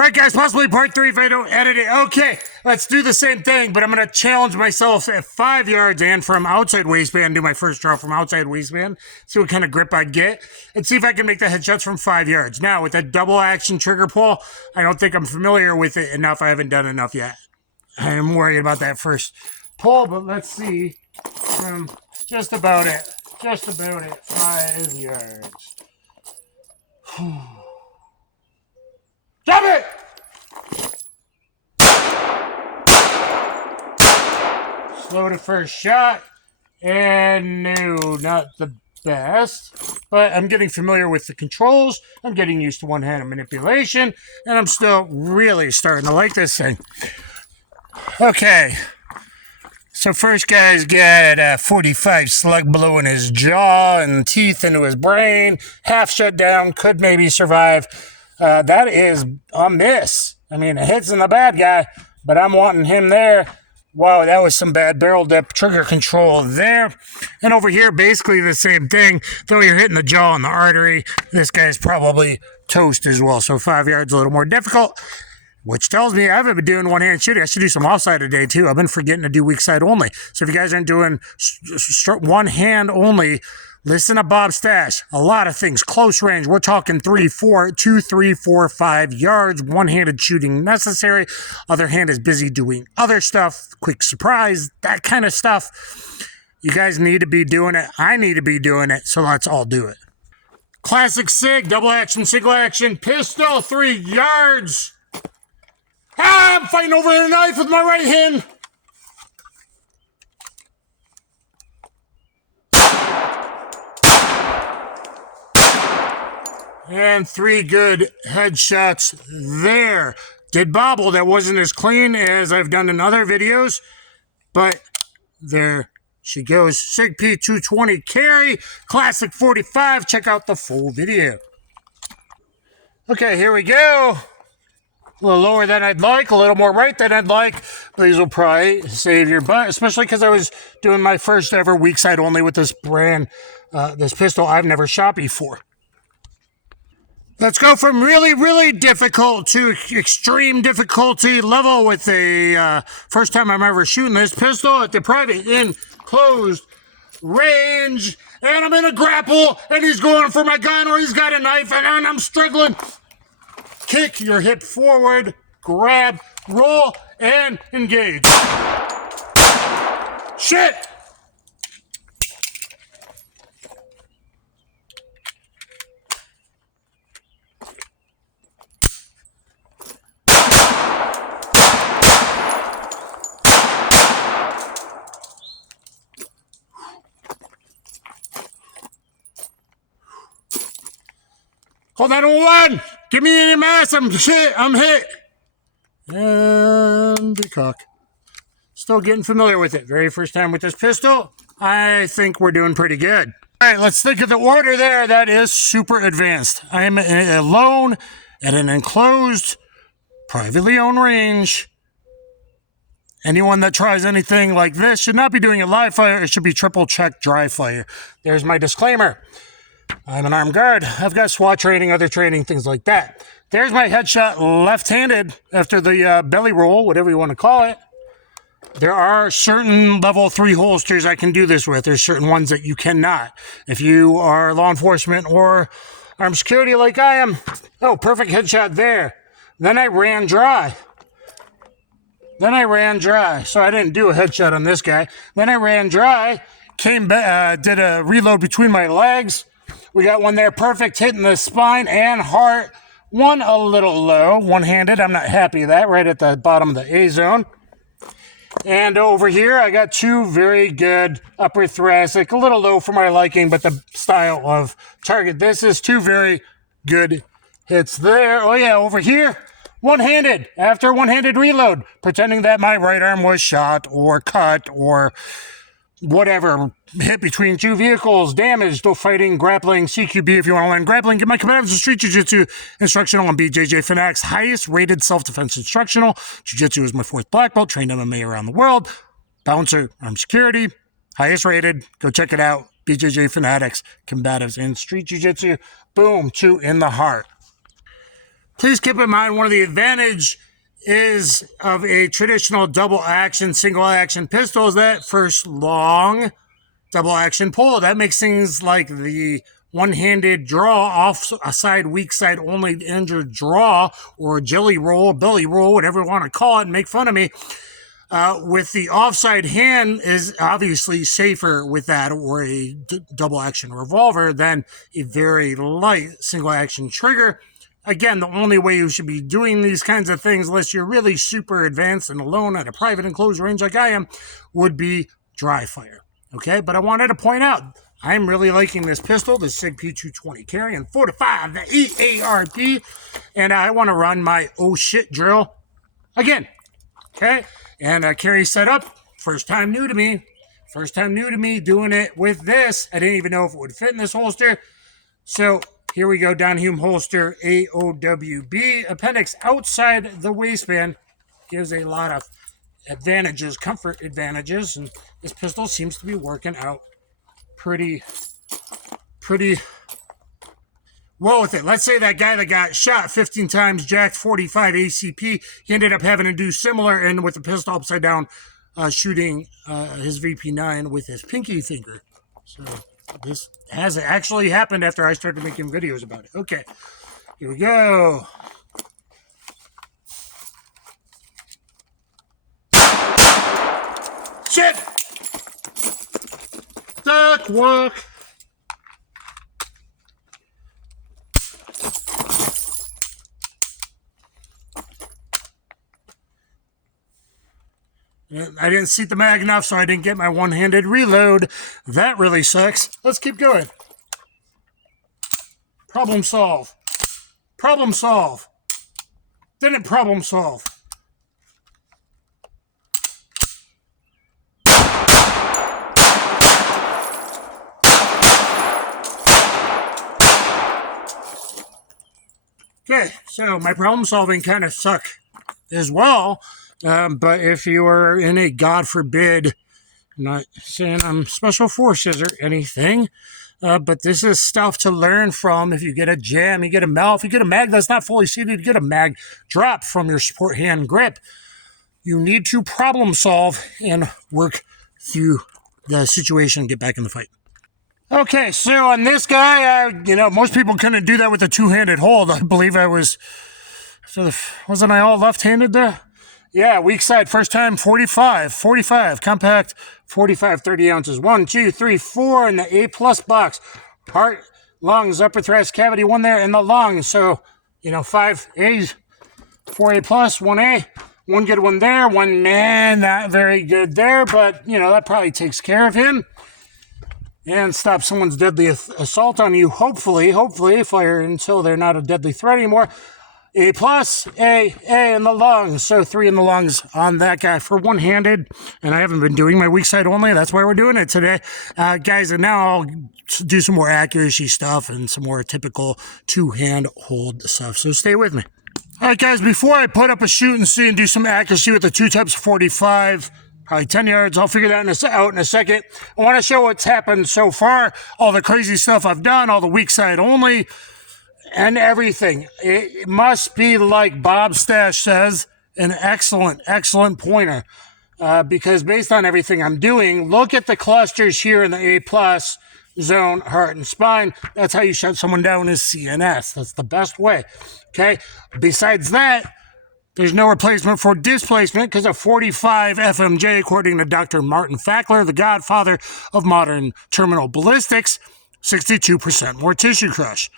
All right, guys, possibly part 3 if I don't edit it. Okay, let's do the same thing, but I'm going to challenge myself at 5 yards and from outside waistband, do my first draw from outside waistband, see what kind of grip I get, and see if I can make the headshots from 5 yards. Now, with that double action trigger pull, I don't think I'm familiar with it enough. I haven't done enough yet. I'm worried about that first pull, but let's see from just about it, 5 yards. Drop it! Slow to first shot, and no, not the best, but I'm getting familiar with the controls, I'm getting used to one-handed manipulation, and I'm still really starting to like this thing. Okay, so first guy's got a 45 slug below in his jaw and teeth into his brain, half shut down, could maybe survive. That is a miss. I mean, it hits in the bad guy, but I'm wanting him there. Wow, that was some bad barrel dip trigger control there. And over here, basically the same thing. Though you're hitting the jaw and the artery, this guy's probably toast as well. So 5 yards a little more difficult, which tells me I haven't been doing one-hand shooting. I should do some offside today, too. I've been forgetting to do weak side only. So if you guys aren't doing one hand only, listen to Bob Stasch. A lot of things. Close range. We're talking 2, 3, 4, 5 yards. One-handed shooting necessary. Other hand is busy doing other stuff. Quick surprise. That kind of stuff. You guys need to be doing it. I need to be doing it. So let's all do it. Classic SIG. Double action, single action. Pistol. 3 yards. Ah, I'm fighting over a knife with my right hand. And 3 good headshots there. Did bobble. That wasn't as clean as I've done in other videos. But there she goes. Sig p220 carry. Classic 45. Check out the full video. Okay, here we go. A little lower than I'd like. A little more right than I'd like. These will probably save your butt. Especially because I was doing my first ever weak side only with this brand. This pistol I've never shot before. Let's go from really, really difficult to extreme difficulty level with a first time I'm ever shooting this pistol at the private enclosed range. And I'm in a grapple, and he's going for my gun, or he's got a knife, and I'm struggling. Kick your hip forward, grab, roll, and engage. Shit! Hold on, one. Give me an ass. I'm hit. And the cock. Still getting familiar with it. Very first time with this pistol. I think we're doing pretty good. All right, let's think of the order there. That is super advanced. I am alone at an enclosed, privately owned range. Anyone that tries anything like this should not be doing a live fire. It should be triple check dry fire. There's my disclaimer. I'm an armed guard. I've got SWAT training, other training, things like that. There's my headshot left-handed after the belly roll, whatever you want to call it. There are certain level 3 holsters I can do this with. There's certain ones that you cannot. If you are law enforcement or armed security like I am, oh, perfect headshot there. Then I ran dry. So I didn't do a headshot on this guy. Then I ran dry, came back, did a reload between my legs. We got one there, perfect, hitting the spine and heart. One a little low, one-handed. I'm not happy with that, right at the bottom of the A zone. And over here, I got 2 very good upper thoracic, a little low for my liking, but the style of target. This is 2 very good hits there. Oh yeah, over here, one-handed, after one-handed reload, pretending that my right arm was shot or cut or whatever, hit between 2 vehicles, damaged, fighting, grappling, CQB if you want to learn grappling. Get my commanders of street jiu-jitsu instructional on BJJ Fanatics, highest rated self-defense instructional. Jiu-jitsu is my 4th black belt, trained MMA around the world. Bouncer, armed security, highest rated. Go check it out. BJJ Fanatics, combatives in street jiu-jitsu. Boom, 2 in the heart. Please keep in mind one of the advantage is of a traditional double action, single action pistol is that first long double action pull. That makes things like the one-handed draw, off a side, weak side only injured draw, or jelly roll, belly roll, whatever you want to call it, and make fun of me. With the offside hand is obviously safer with that or a double action revolver than a very light single action trigger. Again, the only way you should be doing these kinds of things, unless you're really super advanced and alone at a private enclosed range like I am, would be dry fire. Okay, but I wanted to point out, I'm really liking this pistol, the Sig p220 carrying 4-5, the EARP, and I want to run my oh shit drill again. Okay, and carry setup, first time new to me doing it with this. I didn't even know if it would fit in this holster. So here we go, downhumb holster, AOWB, appendix outside the waistband, gives a lot of advantages, comfort advantages, and this pistol seems to be working out pretty well with it. Let's say that guy that got shot 15 times, jacked 45 ACP, he ended up having to do similar, and with the pistol upside down, shooting his VP9 with his pinky finger. So this has actually happened after I started making videos about it. Okay, here we go. Shit! Duck work! I didn't seat the mag enough, so I didn't get my one-handed reload. That really sucks. Let's keep going. Problem solve. Problem solve. Didn't problem solve. Okay, so my problem solving kind of suck as well. But if you are in a, God forbid, I'm not saying I'm special forces or anything, but this is stuff to learn from. If you get a jam, you get a mel, if you get a mag that's not fully seated, you get a mag drop from your support hand grip. You need to problem solve and work through the situation and get back in the fight. Okay, so on this guy, most people couldn't do that with a two-handed hold. I believe I was, wasn't I all left-handed there? Yeah, weak side, first time, 45, compact, 45, 30 ounces. 1, 2, 3, 4 in the A+ box. Heart, lungs, upper thoracic cavity, 1 there in the lungs. So, 5 A's, 4 A+, 1 A, 1 good one there, 1 man, not very good there, but, that probably takes care of him. And stop someone's deadly assault on you, hopefully, fire until they're not a deadly threat anymore. A+, A in the lungs. So 3 in the lungs on that guy for one-handed. And I haven't been doing my weak side only. That's why we're doing it today. Guys, and now I'll do some more accuracy stuff and some more typical two-hand hold stuff. So stay with me. All right, guys, before I put up a shoot and see and do some accuracy with the 2 times 45, probably 10 yards, I'll figure that out in a second. I want to show what's happened so far, all the crazy stuff I've done, all the weak side only, and everything. It must be, like Bob Stasch says, an excellent pointer. Because based on everything I'm doing, look at the clusters here in the A+ zone, heart and spine. That's how you shut someone down is CNS. That's the best way. Okay? Besides that, there's no replacement for displacement because of 45 FMJ, according to Dr. Martin Fackler, the godfather of modern terminal ballistics, 62% more tissue crush.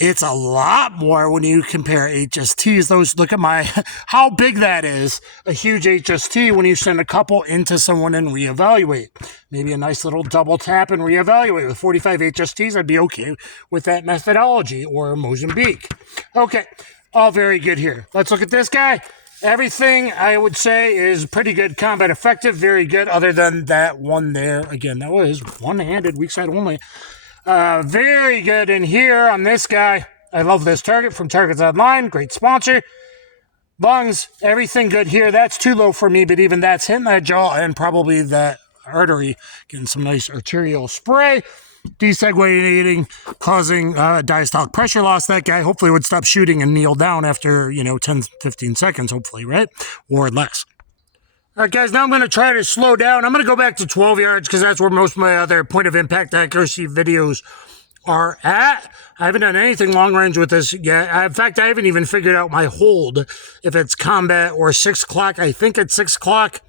It's a lot more when you compare HSTs. Those, look at how big that is. A huge HST when you send a couple into someone and reevaluate. Maybe a nice little double tap and reevaluate. With 45 HSTs, I'd be okay with that methodology, or Mozambique. Okay, all very good here. Let's look at this guy. Everything I would say is pretty good, combat effective, very good, other than that one there. Again, that was one-handed, weak side only. Very good in here on this guy. I love this target from Targets Online. Great sponsor. Lungs, everything good here. That's too low for me, but even that's hitting that jaw and probably that artery. Getting some nice arterial spray. desegregating, causing diastolic pressure loss. That guy hopefully would stop shooting and kneel down after, 10, 15 seconds, hopefully, right? Or less. All right, guys, now I'm going to try to slow down. I'm going to go back to 12 yards because that's where most of my other point of impact accuracy videos are at. I haven't done anything long range with this yet. In fact, I haven't even figured out my hold, if it's combat or 6 o'clock. I think it's 6 o'clock,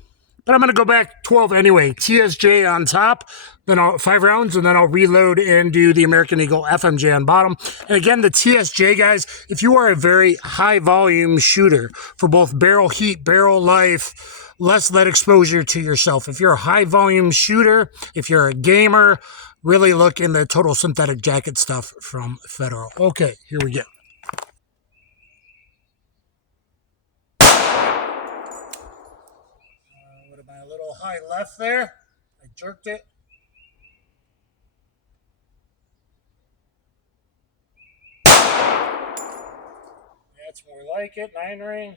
but I'm going to go back 12 anyway. TSJ on top, then I'll 5 rounds, and then I'll reload and do the American Eagle FMJ on bottom. And again, the TSJ, guys, if you are a very high volume shooter for both barrel heat, barrel life, less lead exposure to yourself. If you're a high volume shooter, if you're a gamer, really look in the total synthetic jacket stuff from Federal. Okay, here we go. What am I, a little high left there? I jerked it. That's more like it, 9 ring.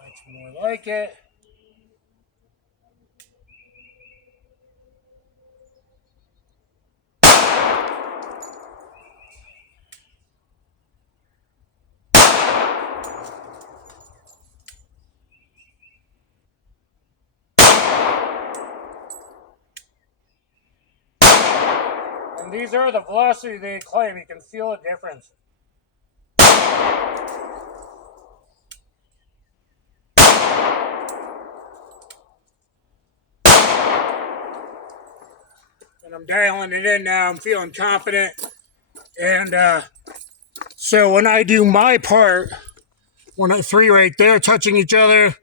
That's more like it. And these are the velocity they claim. You can feel a difference. And I'm dialing it in now. I'm feeling confident. And so when I do my part, when 3 right there touching each other,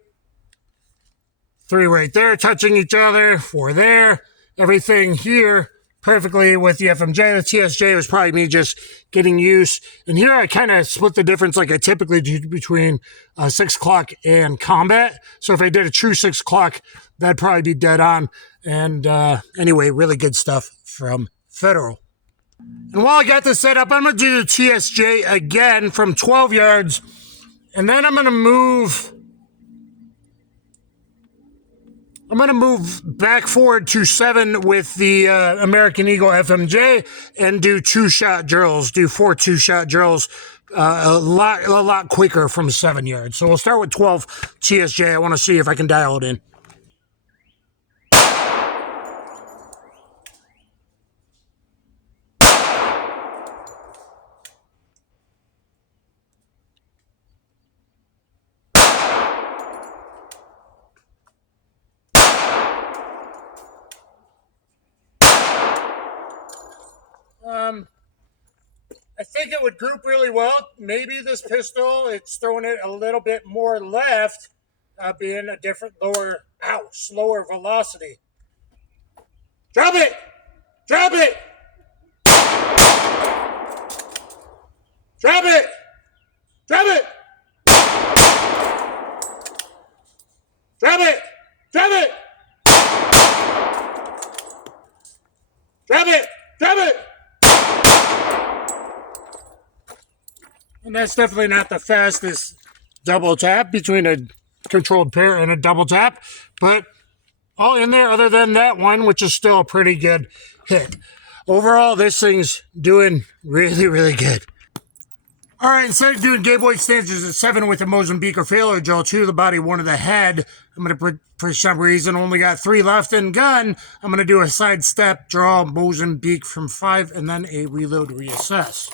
3 right there touching each other, 4 there, everything here perfectly with the FMJ. The TSJ was probably me just getting used. And here I kind of split the difference like I typically do between 6 o'clock and combat. So if I did a true 6 o'clock, that'd probably be dead on. And anyway, really good stuff from Federal. And while I got this set up, I'm going to do the TSJ again from 12 yards. And then I'm going to move back forward to 7 with the American Eagle FMJ and do 2-shot drills, do 4 2-shot drills a lot quicker from 7 yards. So we'll start with 12 TSJ. I want to see if I can dial it in. I think it would group really well. Maybe this pistol, it's throwing it a little bit more left, being a different slower velocity. Drop it! Drop it! Drop it! Drop it! Drop it! Drop it! Drop it! Drop it! And that's definitely not the fastest double tap between a controlled pair and a double tap, but all in there other than that one, which is still a pretty good hit. Overall, this thing's doing really, really good. All right, instead of doing game weight stances at 7 with a Mozambique or failure drill, 2 to the body, 1 to the head, I'm going to put, for some reason, only got 3 left in gun. I'm going to do a sidestep, draw Mozambique from 5, and then a reload reassess.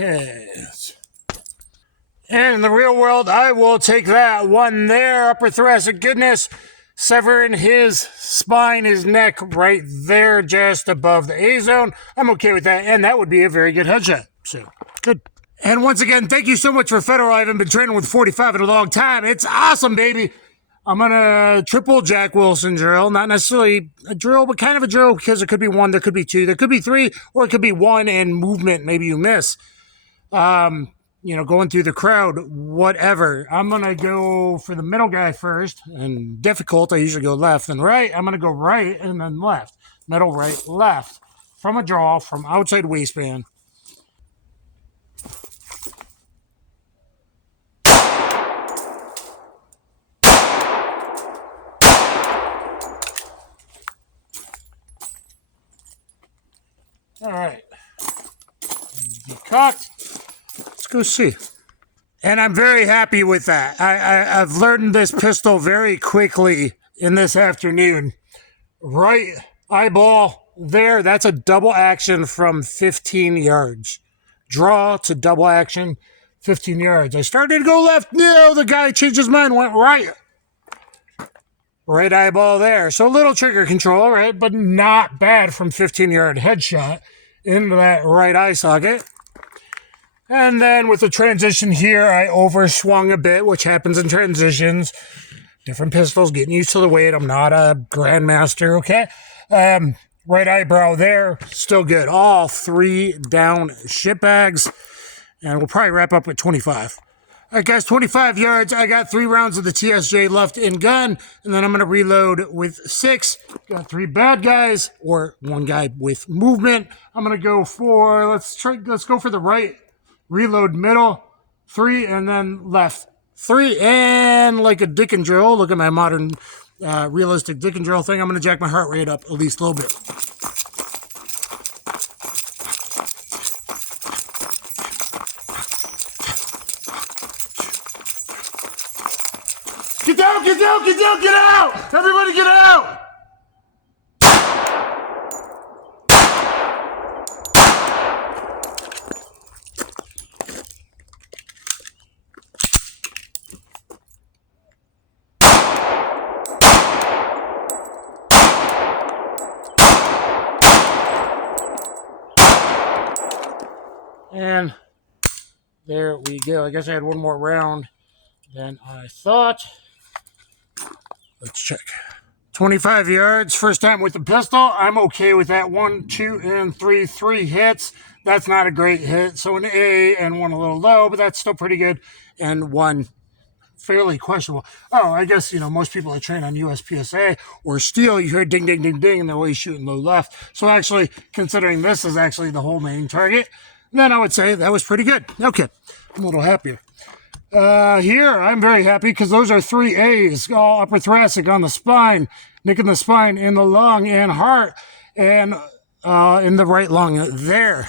Okay. And in the real world, I will take that one there, upper thoracic goodness, severing his spine, his neck right there, just above the A zone. I'm okay with that, and that would be a very good headshot. So, good. And once again, thank you so much for Federal. I haven't been training with 45 in a long time. It's awesome, baby. I'm going to triple Jack Wilson drill. Not necessarily a drill, but kind of a drill because it could be 1, there could be 2, there could be 3, or it could be 1 and movement. Maybe you miss. going through the crowd, whatever. I'm going to go for the middle guy first. And difficult, I usually go left and right. I'm going to go right and then left. Middle, right, left. From a draw, from outside waistband. All right. Decocked. Let's go see. And I'm very happy with that. I've learned this pistol very quickly in this afternoon. Right eyeball there, that's a double action from 15 yards. Draw to double action, 15 yards. I started to go left. No, the guy changed his mind, went right. Right eyeball there. So little trigger control, right? But not bad from 15-yard headshot into that right eye socket. And then with the transition here, I overswung a bit, which happens in transitions. Different pistols, getting used to the weight. I'm not a grandmaster, okay? Right eyebrow there, still good. All 3 down shit bags. And we'll probably wrap up with 25. All right, guys, 25 yards. I got 3 rounds of the TSJ left in gun, and then I'm going to reload with 6. Got 3 bad guys, or 1 guy with movement. I'm going to go for, let's go for the right. Reload middle, 3, and then left, 3, and like a dick and drill. Look at my modern realistic dick and drill thing. I'm going to jack my heart rate up at least a little bit. Get down, get down, get down, get out! Everybody get out! And there we go. I guess I had 1 more round than I thought. Let's check. 25 yards, first time with the pistol. I'm okay with that. 1, 2, and 3. 3 hits. That's not a great hit. So an A and 1 a little low, but that's still pretty good. And 1 fairly questionable. Oh, I guess, most people that train on USPSA or steel, you hear ding, ding, ding, ding, and they're always shooting low left. So actually, considering this is actually the whole main target, then I would say that was pretty good. Okay, I'm a little happier. Here, I'm very happy because those are 3 A's, all upper thoracic on the spine, nicking the spine in the lung and heart, and in the right lung there.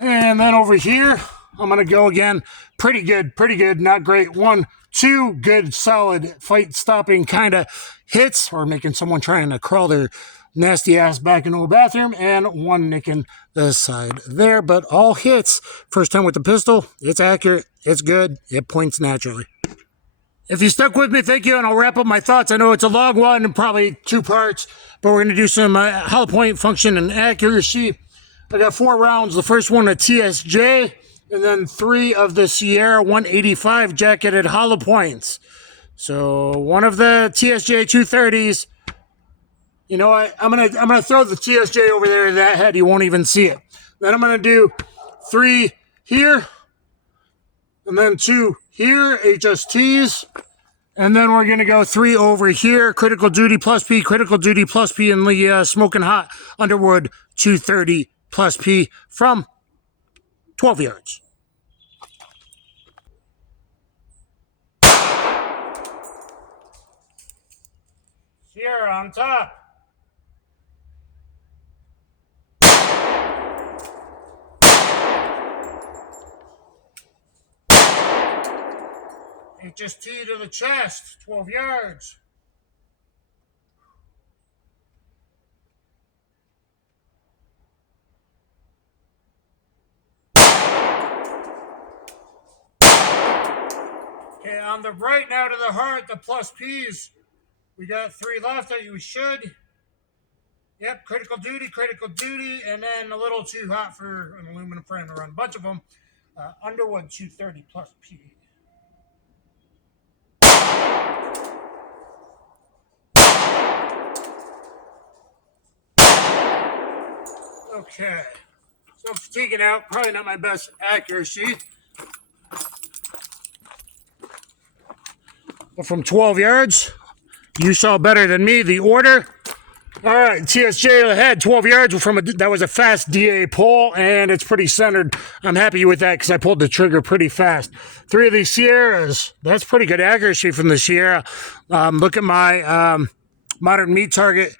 And then over here, I'm going to go again. Pretty good, not great. 1, 2 good, solid, fight-stopping kind of hits, or making someone trying to crawl their nasty ass back into a bathroom, and 1 nicking the side there. But all hits. First time with the pistol. It's accurate. It's good. It points naturally. If you stuck with me, thank you, and I'll wrap up my thoughts. I know it's a long one and probably 2 parts, but we're going to do some hollow point function and accuracy. I got 4 rounds. The first one a TSJ, and then 3 of the Sierra 185 jacketed hollow points. So 1 of the TSJ 230s. You know what? I'm gonna throw the TSJ over there in that head. You won't even see it. Then I'm gonna do 3 here, and then 2 here, HSTs, and then we're gonna go 3 over here, critical duty plus P, critical duty plus P in the smoking hot Underwood 230 plus P from 12 yards. Here on top. HST to the chest, 12 yards. Okay, on the right now to the heart, the plus Ps. We got 3 left that you should. Yep, critical duty, and then a little too hot for an aluminum frame to run a bunch of them. Underwood 230 plus P. Okay, so fatiguing out, probably not my best accuracy. But from 12 yards, you saw better than me the order. All right, TSJ ahead, 12 yards that was a fast DA pull, and it's pretty centered. I'm happy with that because I pulled the trigger pretty fast. 3 of these Sierras, that's pretty good accuracy from the Sierra. Look at my modern meat target,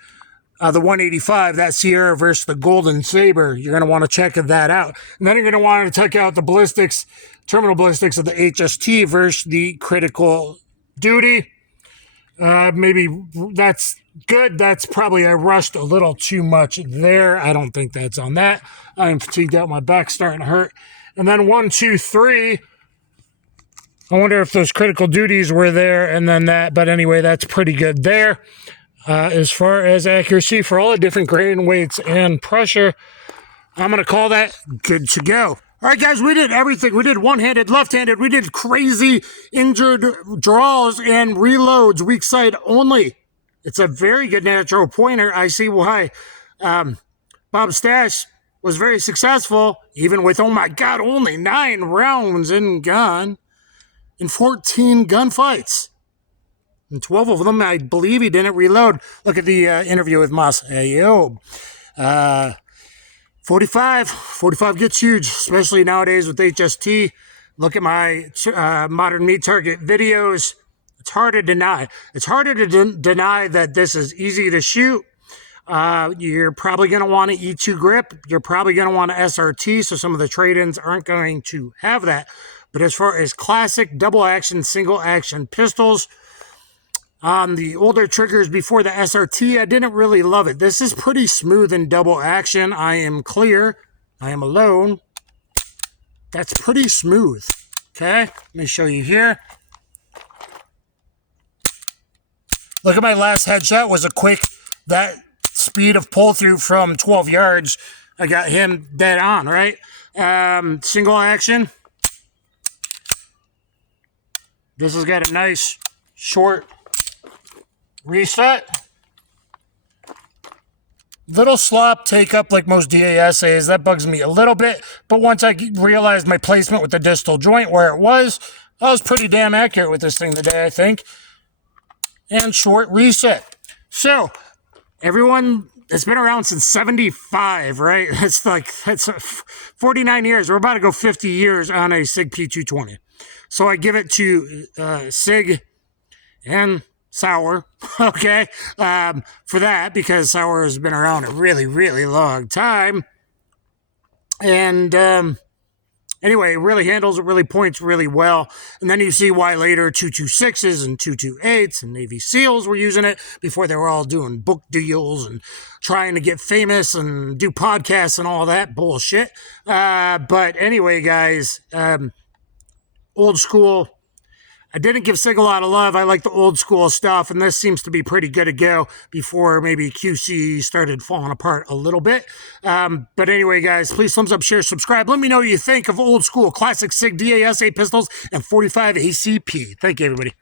the 185, that Sierra versus the Golden Saber. You're going to want to check that out. And then you're going to want to check out the ballistics, terminal ballistics of the HST versus the critical duty. Maybe that's good. That's probably I rushed a little too much there. I don't think that's on that. I am fatigued out. My back's starting to hurt. And then 1, 2, 3. I wonder if those critical duties were there and then that. But anyway, that's pretty good there. As far as accuracy for all the different grain weights and pressure, I'm going to call that good to go. All right, guys, we did everything. We did one-handed, left-handed. We did crazy injured draws and reloads, weak side only. It's a very good natural pointer. I see why. Bob Stasch was very successful, even with, oh my God, only 9 rounds in gun in 14 gunfights. And 12 of them, I believe he didn't reload. Look at the interview with Mas Ayoob. 45 gets huge, especially nowadays with HST. Look at my modern meat target videos. It's hard to deny. It's harder to deny that this is easy to shoot. You're probably going to want an E2 grip. You're probably going to want an SRT, so some of the trade-ins aren't going to have that. But as far as classic double action, single action pistols, the older triggers before the SRT, I didn't really love it. This is pretty smooth in double action. I am clear. I am alone. That's pretty smooth. Okay, let me show you here. Look at my last headshot was a quick, that speed of pull through from 12 yards. I got him dead on, right? Single action. This has got a nice short reset. Little slop take up like most DASAs. That bugs me a little bit. But once I realized my placement with the distal joint where it was, I was pretty damn accurate with this thing today, I think. And short reset. So, everyone, it's been around since 75, right? That's 49 years. We're about to go 50 years on a Sig p220. So I give it to Sig and Sauer, okay, for that, because Sauer has been around a really, really long time. And anyway, it really handles it, really points really well. And then you see why later 226s and 228s and Navy SEALs were using it before they were all doing book deals and trying to get famous and do podcasts and all that bullshit. But anyway, guys, old school. I didn't give Sig a lot of love. I like the old school stuff, and this seems to be pretty good to go before maybe QC started falling apart a little bit. But anyway, guys, please thumbs up, share, subscribe. Let me know what you think of old school classic Sig DASA pistols and 45 ACP. Thank you, everybody.